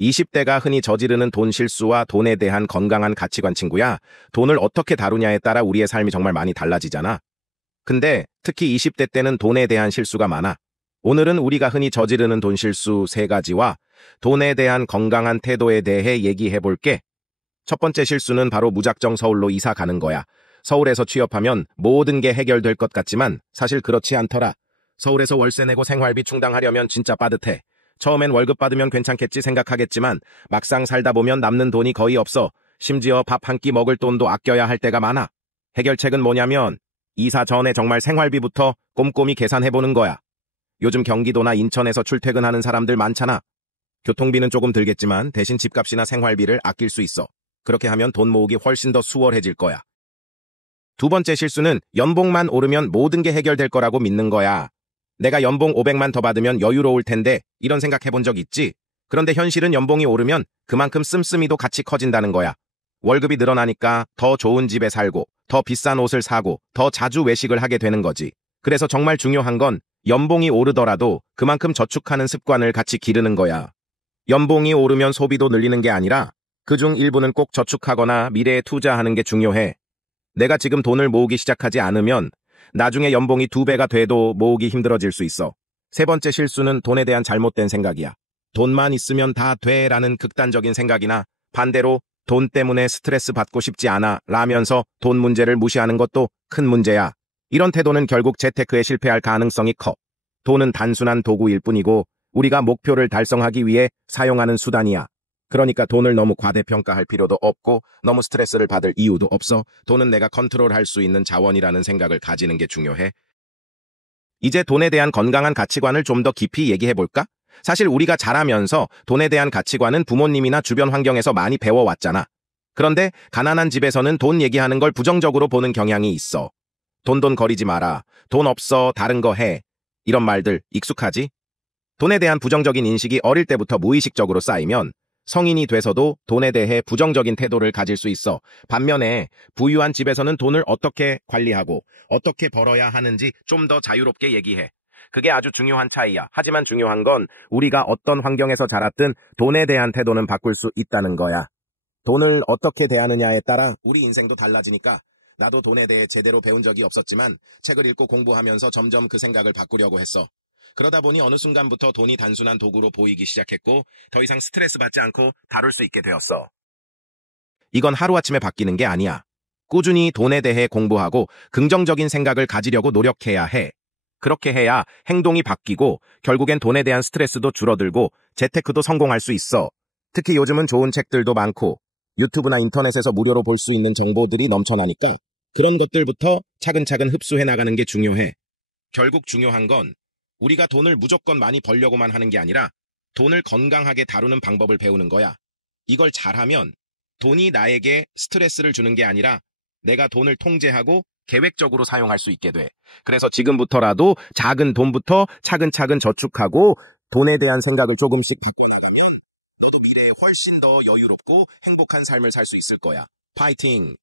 20대가 흔히 저지르는 돈 실수와 돈에 대한 건강한 가치관 친구야. 돈을 어떻게 다루냐에 따라 우리의 삶이 정말 많이 달라지잖아. 근데 특히 20대 때는 돈에 대한 실수가 많아. 오늘은 우리가 흔히 저지르는 돈 실수 3가지와 돈에 대한 건강한 태도에 대해 얘기해 볼게. 첫 번째 실수는 바로 무작정 서울로 이사 가는 거야. 서울에서 취업하면 모든 게 해결될 것 같지만 사실 그렇지 않더라. 서울에서 월세 내고 생활비 충당하려면 진짜 빠듯해. 처음엔 월급 받으면 괜찮겠지 생각하겠지만 막상 살다 보면 남는 돈이 거의 없어. 심지어 밥 한 끼 먹을 돈도 아껴야 할 때가 많아. 해결책은 뭐냐면 이사 전에 정말 생활비부터 꼼꼼히 계산해보는 거야. 요즘 경기도나 인천에서 출퇴근하는 사람들 많잖아. 교통비는 조금 들겠지만 대신 집값이나 생활비를 아낄 수 있어. 그렇게 하면 돈 모으기 훨씬 더 수월해질 거야. 두 번째 실수는 연봉만 오르면 모든 게 해결될 거라고 믿는 거야. 내가 연봉 500만 더 받으면 여유로울 텐데 이런 생각해 본 적 있지? 그런데 현실은 연봉이 오르면 그만큼 씀씀이도 같이 커진다는 거야. 월급이 늘어나니까 더 좋은 집에 살고 더 비싼 옷을 사고 더 자주 외식을 하게 되는 거지. 그래서 정말 중요한 건 연봉이 오르더라도 그만큼 저축하는 습관을 같이 기르는 거야. 연봉이 오르면 소비도 늘리는 게 아니라 그중 일부는 꼭 저축하거나 미래에 투자하는 게 중요해. 내가 지금 돈을 모으기 시작하지 않으면 나중에 연봉이 2배가 돼도 모으기 힘들어질 수 있어. 세 번째 실수는 돈에 대한 잘못된 생각이야. 돈만 있으면 다 돼라는 극단적인 생각이나 반대로 돈 때문에 스트레스 받고 싶지 않아 라면서 돈 문제를 무시하는 것도 큰 문제야. 이런 태도는 결국 재테크에 실패할 가능성이 커. 돈은 단순한 도구일 뿐이고 우리가 목표를 달성하기 위해 사용하는 수단이야. 그러니까 돈을 너무 과대평가할 필요도 없고 너무 스트레스를 받을 이유도 없어. 돈은 내가 컨트롤할 수 있는 자원이라는 생각을 가지는 게 중요해. 이제 돈에 대한 건강한 가치관을 좀 더 깊이 얘기해볼까? 사실 우리가 자라면서 돈에 대한 가치관은 부모님이나 주변 환경에서 많이 배워왔잖아. 그런데 가난한 집에서는 돈 얘기하는 걸 부정적으로 보는 경향이 있어. 돈 거리지 마라. 돈 없어. 다른 거 해. 이런 말들 익숙하지? 돈에 대한 부정적인 인식이 어릴 때부터 무의식적으로 쌓이면 성인이 돼서도 돈에 대해 부정적인 태도를 가질 수 있어. 반면에 부유한 집에서는 돈을 어떻게 관리하고 어떻게 벌어야 하는지 좀 더 자유롭게 얘기해. 그게 아주 중요한 차이야. 하지만 중요한 건 우리가 어떤 환경에서 자랐든 돈에 대한 태도는 바꿀 수 있다는 거야. 돈을 어떻게 대하느냐에 따라 우리 인생도 달라지니까 나도 돈에 대해 제대로 배운 적이 없었지만 책을 읽고 공부하면서 점점 그 생각을 바꾸려고 했어. 그러다 보니 어느 순간부터 돈이 단순한 도구로 보이기 시작했고 더 이상 스트레스 받지 않고 다룰 수 있게 되었어. 이건 하루아침에 바뀌는 게 아니야. 꾸준히 돈에 대해 공부하고 긍정적인 생각을 가지려고 노력해야 해. 그렇게 해야 행동이 바뀌고 결국엔 돈에 대한 스트레스도 줄어들고 재테크도 성공할 수 있어. 특히 요즘은 좋은 책들도 많고 유튜브나 인터넷에서 무료로 볼 수 있는 정보들이 넘쳐나니까 그런 것들부터 차근차근 흡수해 나가는 게 중요해. 결국 중요한 건 우리가 돈을 무조건 많이 벌려고만 하는 게 아니라 돈을 건강하게 다루는 방법을 배우는 거야. 이걸 잘하면 돈이 나에게 스트레스를 주는 게 아니라 내가 돈을 통제하고 계획적으로 사용할 수 있게 돼. 그래서 지금부터라도 작은 돈부터 차근차근 저축하고 돈에 대한 생각을 조금씩 바꿔나가면 너도 미래에 훨씬 더 여유롭고 행복한 삶을 살 수 있을 거야. 파이팅!